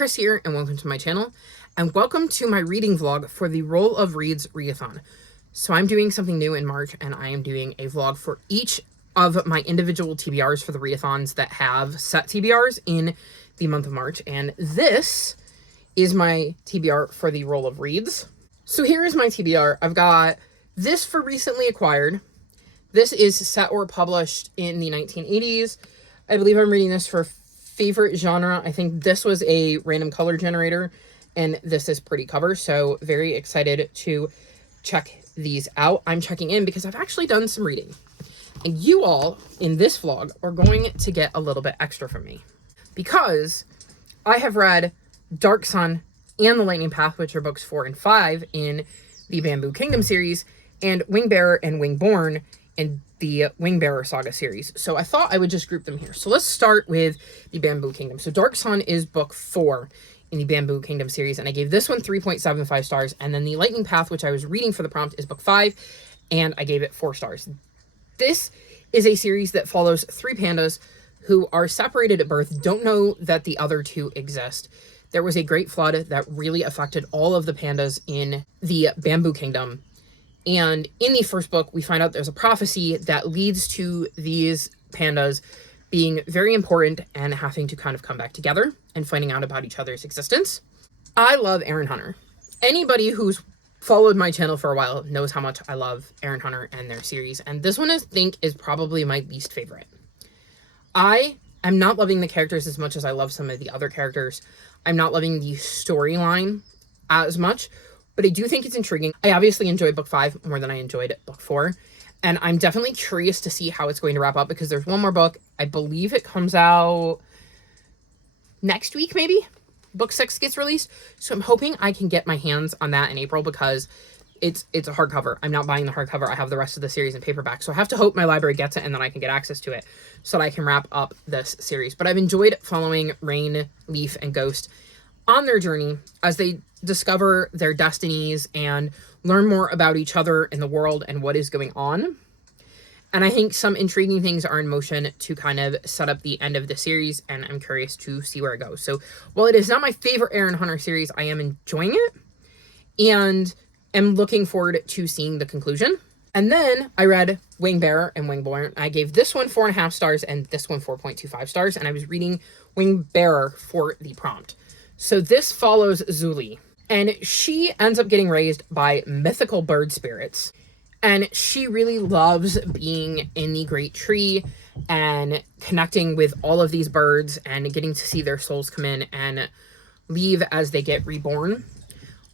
Chris here, and welcome to my channel, and welcome to my reading vlog for the Roll of Reads Readathon. So I'm doing something new in March, and I am doing a vlog for each of my individual TBRs for the readathons that have set TBRs in the month of March, and this is my TBR for the Roll of Reads. So here is my TBR. I've got this for recently acquired. This is set or published in the 1980s. I believe I'm reading this for favorite genre. I think this was a random color generator, and this is pretty cover, so very excited to check these out. I'm checking in because I've actually done some reading, and you all in this vlog are going to get a little bit extra from me because I have read Dark Sun and The Lightning Path, which are books 4 and 5 in the Bamboo Kingdom series, and Wingbearer and Wingborn in the Wingbearer Saga series. So I thought I would just group them here. So let's start with the Bamboo Kingdom. So Dark Sun is book 4 in the Bamboo Kingdom series, and I gave this one 3.75 stars. And then the Lightning Path, which I was reading for the prompt, is book 5, and I gave it 4 stars. This is a series that follows 3 pandas who are separated at birth, don't know that the other 2 exist. There was a great flood that really affected all of the pandas in the Bamboo Kingdom. And in the first book, we find out there's a prophecy that leads to these pandas being very important and having to kind of come back together and finding out about each other's existence. I love Aaron Hunter. Anybody who's followed my channel for a while knows how much I love Aaron Hunter and their series. And this one, I think, is probably my least favorite. I am not loving the characters as much as I love some of the other characters. I'm not loving the storyline as much, but I do think it's intriguing. I obviously enjoyed book 5 more than I enjoyed book 4. And I'm definitely curious to see how it's going to wrap up because there's one more book. I believe it comes out next week, maybe? Book 6 gets released. So I'm hoping I can get my hands on that in April because it's a hardcover. I'm not buying the hardcover. I have the rest of the series in paperback. So I have to hope my library gets it and then I can get access to it so that I can wrap up this series. But I've enjoyed following Rain, Leaf, and Ghost on their journey as they discover their destinies and learn more about each other in the world and what is going on. And I think some intriguing things are in motion to kind of set up the end of the series, and I'm curious to see where it goes. So while it is not my favorite Aaron Hunter series, I am enjoying it and am looking forward to seeing the conclusion. And then I read Wingbearer and Wingborn. I gave this one 4.5 stars and this one 4.25 stars, and I was reading Wingbearer for the prompt. So this follows Zuli, and she ends up getting raised by mythical bird spirits. And she really loves being in the great tree and connecting with all of these birds and getting to see their souls come in and leave as they get reborn.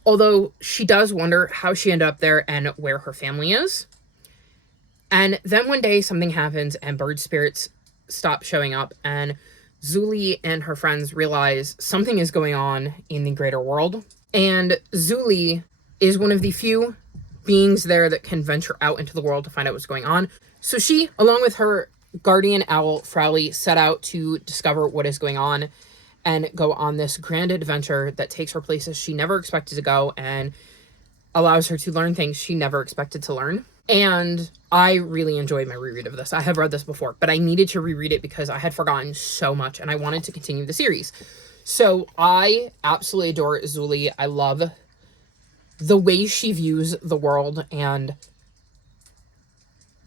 Although she does wonder how she ended up there and where her family is. And then one day something happens and bird spirits stop showing up, and Zuli and her friends realize something is going on in the greater world. And Zuli is one of the few beings there that can venture out into the world to find out what's going on. So she, along with her guardian owl, Frowley, set out to discover what is going on and go on this grand adventure that takes her places she never expected to go and allows her to learn things she never expected to learn. And I really enjoyed my reread of this. I have read this before, but I needed to reread it because I had forgotten so much and I wanted to continue the series. So I absolutely adore Zuli. I love the way she views the world and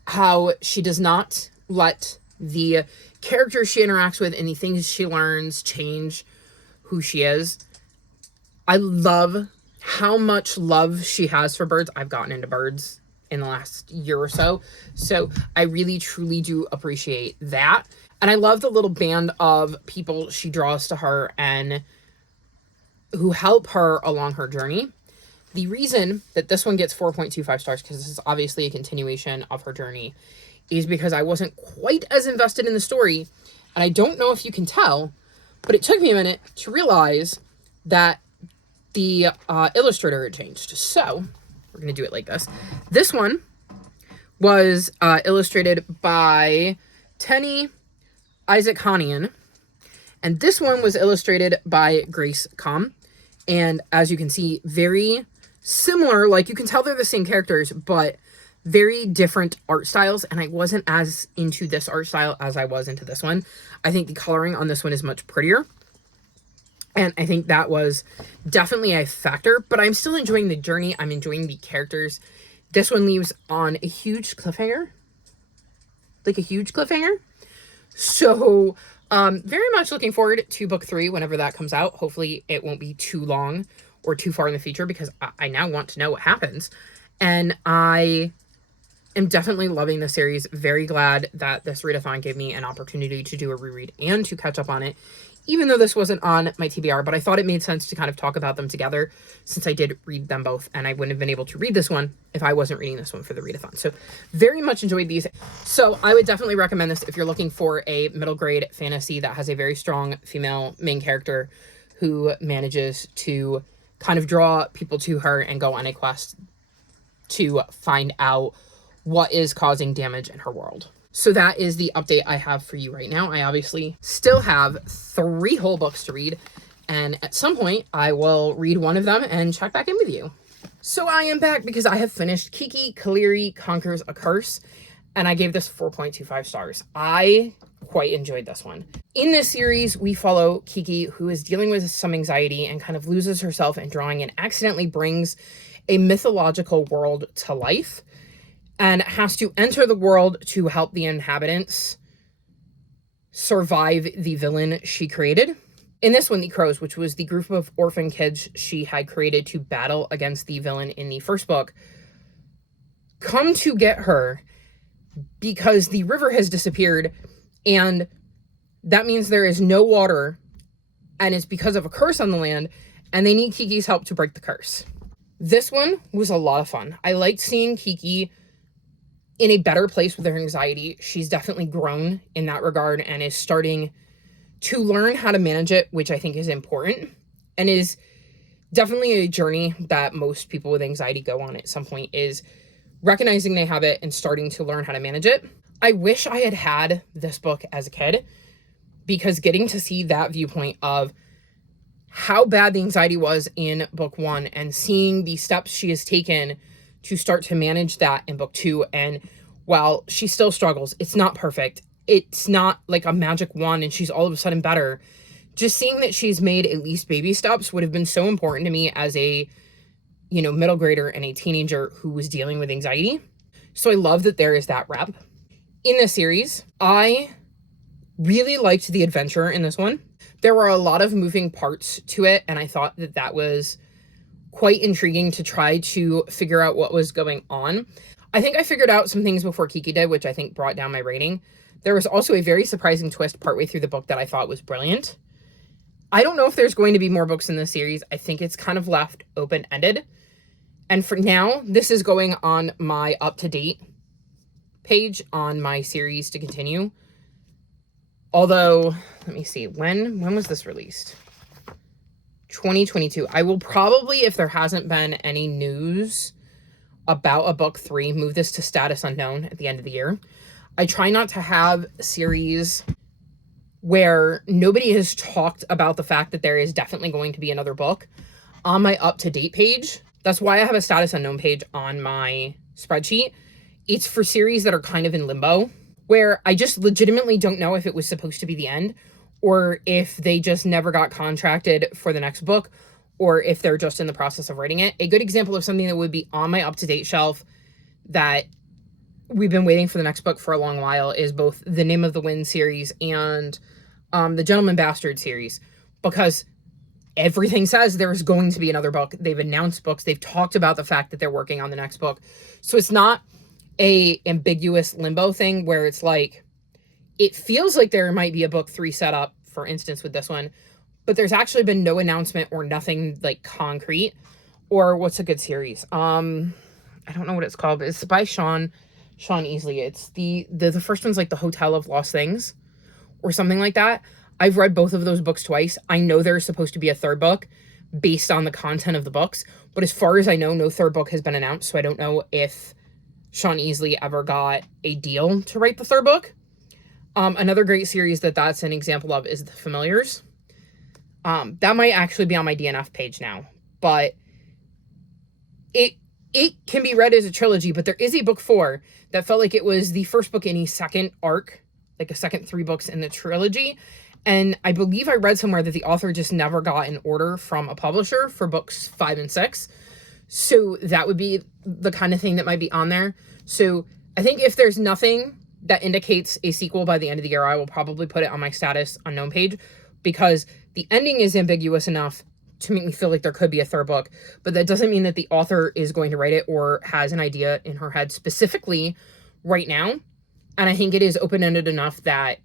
how she does not let the characters she interacts with and the things she learns change who she is. I love how much love she has for birds. I've gotten into birds in the last year or so. So I really, truly do appreciate that. And I love the little band of people she draws to her and who help her along her journey. The reason that this one gets 4.25 stars, because this is obviously a continuation of her journey, is because I wasn't quite as invested in the story. And I don't know if you can tell, but it took me a minute to realize that the illustrator had changed. So we're going to do it like this. This one was illustrated by Tenny Isaaconian, and this one was illustrated by Grace Com. And as you can see, very similar, like you can tell they're the same characters, but very different art styles, and I wasn't as into this art style as I was into this one. I think the coloring on this one is much prettier. And I think that was definitely a factor, but I'm still enjoying the journey. I'm enjoying the characters. This one leaves on a huge cliffhanger. Like a huge cliffhanger. So, very much looking forward to book 3 whenever that comes out. Hopefully it won't be too long or too far in the future, because I now want to know what happens. And I am definitely loving the series. Very glad that this readathon gave me an opportunity to do a reread and to catch up on it, even though this wasn't on my TBR, but I thought it made sense to kind of talk about them together, since I did read them both, and I wouldn't have been able to read this one if I wasn't reading this one for the readathon. So very much enjoyed these. So I would definitely recommend this if you're looking for a middle grade fantasy that has a very strong female main character who manages to kind of draw people to her and go on a quest to find out what is causing damage in her world. So that is the update I have for you right now. I obviously still have 3 whole books to read, and at some point I will read one of them and check back in with you. So I am back because I have finished Kiki Kaleri Conquers a Curse, and I gave this 4.25 stars. I quite enjoyed this one. In this series, we follow Kiki, who is dealing with some anxiety and kind of loses herself in drawing and accidentally brings a mythological world to life, and has to enter the world to help the inhabitants survive the villain she created. In this one, the Crows, which was the group of orphan kids she had created to battle against the villain in the first book, come to get her because the river has disappeared, and that means there is no water, and it's because of a curse on the land, and they need Kiki's help to break the curse. This one was a lot of fun. I liked seeing Kiki in a better place with her anxiety. She's definitely grown in that regard and is starting to learn how to manage it, which I think is important, and is definitely a journey that most people with anxiety go on at some point, is recognizing they have it and starting to learn how to manage it. I wish I had had this book as a kid, because getting to see that viewpoint of how bad the anxiety was in book 1 and seeing the steps she has taken to start to manage that in book 2. And while she still struggles, it's not perfect. It's not like a magic wand and she's all of a sudden better. Just seeing that she's made at least baby steps would have been so important to me as a, middle grader and a teenager who was dealing with anxiety. So I love that there is that rep. In this series, I really liked the adventure in this one. There were a lot of moving parts to it, and I thought that that was quite intriguing to try to figure out what was going on. I think I figured out some things before Kiki did, which I think brought down my rating. There was also a very surprising twist partway through the book that I thought was brilliant. I don't know if there's going to be more books in this series. I think it's kind of left open-ended. And for now, this is going on my up-to-date page on my series to continue. Although, let me see, when was this released? 2022. I will probably, if there hasn't been any news about a book 3, move this to status unknown at the end of the year. I try not to have a series where nobody has talked about the fact that there is definitely going to be another book on my up-to-date page. That's why I have a status unknown page on my spreadsheet. It's for series that are kind of in limbo, where I just legitimately don't know if it was supposed to be the end, or if they just never got contracted for the next book, or if they're just in the process of writing it. A good example of something that would be on my up-to-date shelf that we've been waiting for the next book for a long while is both the Name of the Wind series and the Gentleman Bastard series, because everything says there's going to be another book. They've announced books. They've talked about the fact that they're working on the next book. So it's not a ambiguous limbo thing where it's like, it feels like there might be a book 3 set up, for instance, with this one, but there's actually been no announcement or nothing like concrete. Or what's a good series? I don't know what it's called, but it's by Sean Easley. It's the first one's like The Hotel of Lost Things or something like that. I've read both of those books twice. I know there's supposed to be a third book based on the content of the books, but as far as I know, no third book has been announced, so I don't know if Sean Easley ever got a deal to write the third book. Another great series that's an example of is The Familiars. That might actually be on my DNF page now, but it can be read as a trilogy, but there is a book 4 that felt like it was the first book in a second arc, like a second 3 books in the trilogy, And I believe I read somewhere that the author just never got an order from a publisher for books 5 and 6. So that would be the kind of thing that might be on there. So I think if there's nothing that indicates a sequel by the end of the year, I will probably put it on my status unknown page, because the ending is ambiguous enough to make me feel like there could be a third book, but that doesn't mean that the author is going to write it or has an idea in her head specifically right now. And I think it is open-ended enough that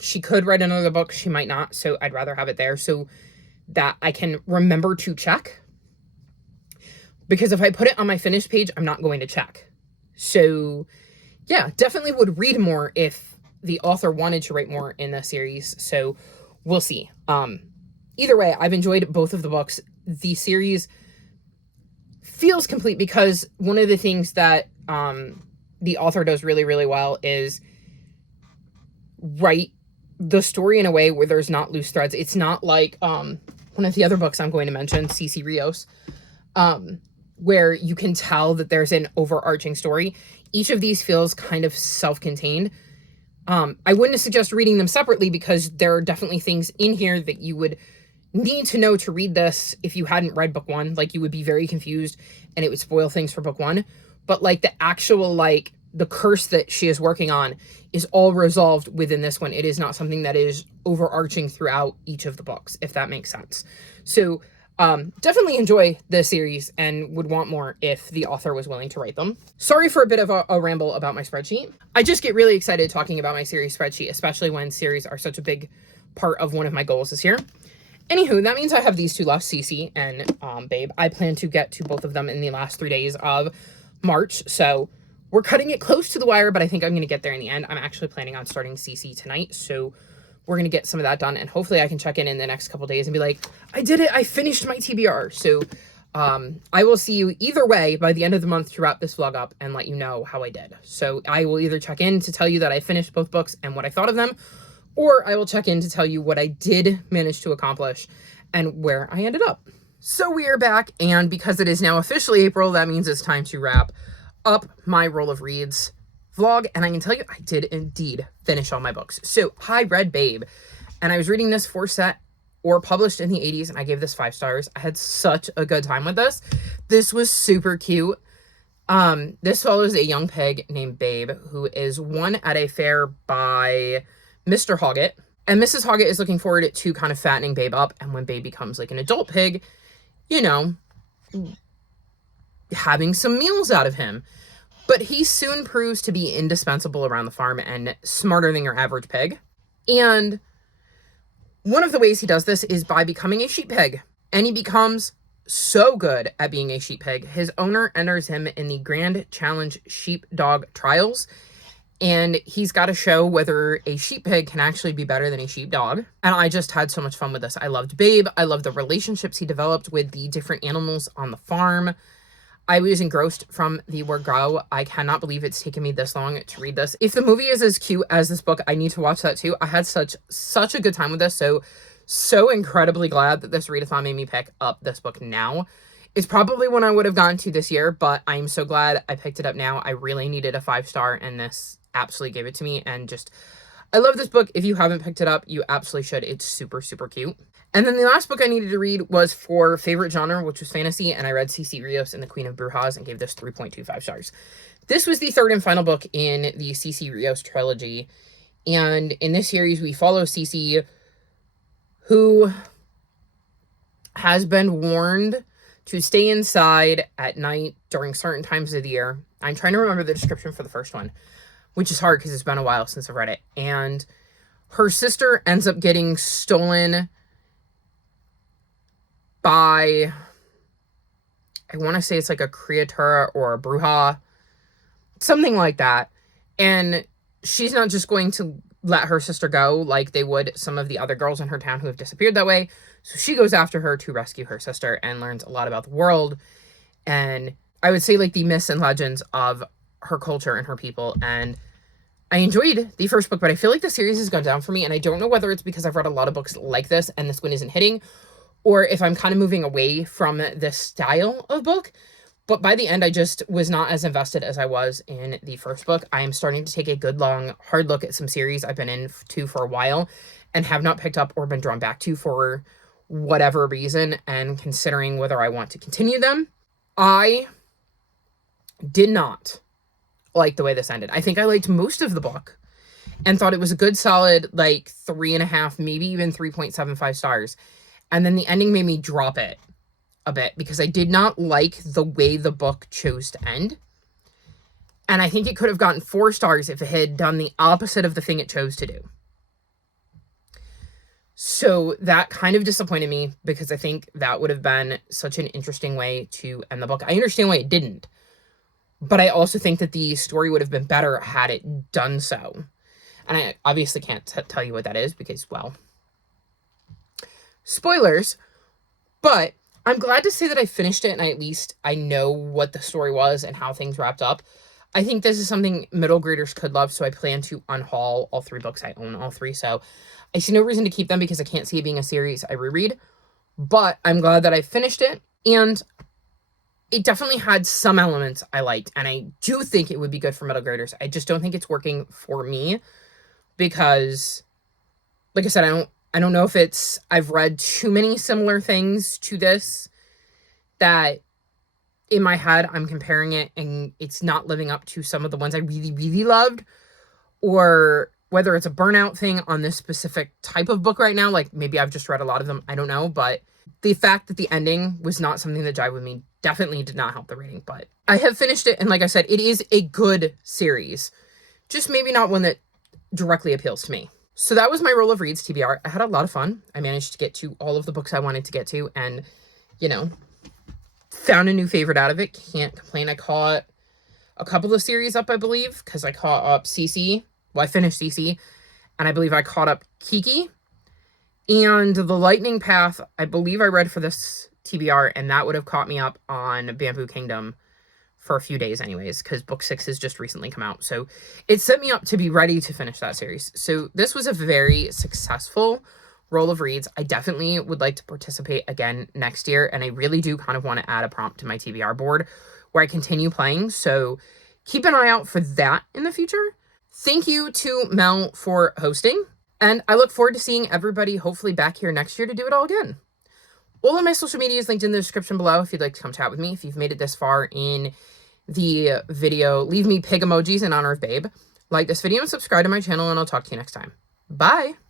she could write another book, she might not, so I'd rather have it there so that I can remember to check. Because if I put it on my finished page, I'm not going to check. So yeah, definitely would read more if the author wanted to write more in the series. So we'll see. Either way, I've enjoyed both of the books. The series feels complete because one of the things that the author does really, really well is write the story in a way where there's not loose threads. It's not like one of the other books I'm going to mention, C.C. Rios, where you can tell that there's an overarching story. Each of these feels kind of self-contained. I wouldn't suggest reading them separately because there are definitely things in here that you would need to know to read this if you hadn't read book 1. Like, you would be very confused and it would spoil things for book 1. But like the actual, like, the curse that she is working on is all resolved within this one. It is not something that is overarching throughout each of the books, if that makes sense. So definitely enjoy the series and would want more if the author was willing to write them. Sorry for a bit of a ramble about my spreadsheet. I just get really excited talking about my series spreadsheet, especially when series are such a big part of one of my goals this year. Anywho, that means I have these two left, Cece and Babe. I plan to get to both of them in the last 3 days of March, so we're cutting it close to the wire, but I think I'm going to get there in the end. I'm actually planning on starting CC tonight, so we're going to get some of that done, and hopefully I can check in the next couple days and be like, I did it, I finished my TBR. So I will see you either way by the end of the month to wrap this vlog up and let you know how I did. So I will either check in to tell you that I finished both books and what I thought of them, or I will check in to tell you what I did manage to accomplish and where I ended up. So we are back, and because it is now officially April, that means it's time to wrap up my Roll of Reads vlog, and I can tell you I did indeed finish all my books. So I read Babe, and I was reading this for set or published in the 80s, and I gave this 5 stars. I had such a good time with this. This was super cute. This follows a young pig named Babe who is won at a fair by Mr. Hoggett, and Mrs. Hoggett is looking forward to kind of fattening Babe up, and when Babe becomes like an adult pig, you know, having some meals out of him. But he soon proves to be indispensable around the farm and smarter than your average pig. And one of the ways he does this is by becoming a sheep pig. And he becomes so good at being a sheep pig, his owner enters him in the Grand Challenge Sheepdog Trials. And he's got to show whether a sheep pig can actually be better than a sheepdog. And I just had so much fun with this. I loved Babe. I loved the relationships he developed with the different animals on the farm. I was engrossed from the word go. I cannot believe it's taken me this long to read this. If the movie is as cute as this book, I need to watch that too. I had such a good time with this. So incredibly glad that this readathon made me pick up this book now. It's probably one I would have gotten to this year, but I'm so glad I picked it up now. I really needed a 5-star, and this absolutely gave it to me. And just, I love this book. If you haven't picked it up, you absolutely should. It's super, super cute. And then the last book I needed to read was for favorite genre, which was fantasy, and I read C.C. Rios and the Queen of Brujas and gave this 3.25 stars. This was the third and final book in the C.C. Rios trilogy, and in this series we follow C.C., who has been warned to stay inside at night during certain times of the year. I'm trying to remember the description for the first one, which is hard because it's been a while since I've read it. And her sister ends up getting stolen by, I want to say it's like a creatura or a bruja, something like that. And she's not just going to let her sister go like they would some of the other girls in her town who have disappeared that way. So she goes after her to rescue her sister and learns a lot about the world. And I would say like the myths and legends of her culture and her people. And I enjoyed the first book, but I feel like the series has gone down for me. And I don't know whether it's because I've read a lot of books like this and this one isn't hitting, or if I'm kind of moving away from this style of book. But by the end, I just was not as invested as I was in the first book. I am starting to take a good, long, hard look at some series I've been into for a while. and have not picked up or been drawn back to for whatever reason, and considering whether I want to continue them. I did not like the way this ended. I think I liked most of the book and thought it was a good solid, like 3.5, maybe even 3.75 stars. And then the ending made me drop it a bit because I did not like the way the book chose to end. And I think it could have gotten 4 stars if it had done the opposite of the thing it chose to do. So that kind of disappointed me because I think that would have been such an interesting way to end the book. I understand why it didn't, but I also think that the story would have been better had it done so. And I obviously can't tell you what that is because, well, spoilers. But I'm glad to say that I finished it and at least I know what the story was and how things wrapped up. I think this is something middle graders could love, so I plan to unhaul all 3 books. I own all 3, so I see no reason to keep them because I can't see it being a series I reread. But I'm glad that I finished it, and it definitely had some elements I liked, and I do think it would be good for middle graders. I just don't think it's working for me because, like I said, I don't know if it's I've read too many similar things to this that in my head I'm comparing it and it's not living up to some of the ones I really, really loved, or whether it's a burnout thing on this specific type of book right now. Like maybe I've just read a lot of them. I don't know, but the fact that the ending was not something that jived with me definitely did not help the reading. But I have finished it, and like I said, it is a good series, just maybe not one that directly appeals to me. So that was my Roll of Reads TBR. I had a lot of fun. I managed to get to all of the books I wanted to get to, and, you know, found a new favorite out of it. Can't complain. I caught a couple of series up, I believe, because I caught up CC. Well, I finished CC, and I believe I caught up Kiki. And The Lightning Path, I believe I read for this TBR, and that would have caught me up on Bamboo Kingdom for a few days anyways, because book 6 has just recently come out. So it set me up to be ready to finish that series. So this was a very successful Roll of Reads. I definitely would like to participate again next year, and I really do kind of want to add a prompt to my TBR board where I continue playing. So keep an eye out for that in the future. Thank you to Mel for hosting, and I look forward to seeing everybody hopefully back here next year to do it all again. All of my social media is linked in the description below if you'd like to come chat with me. If you've made it this far in the video, leave me pig emojis in honor of Babe. Like this video and subscribe to my channel, and I'll talk to you next time. Bye!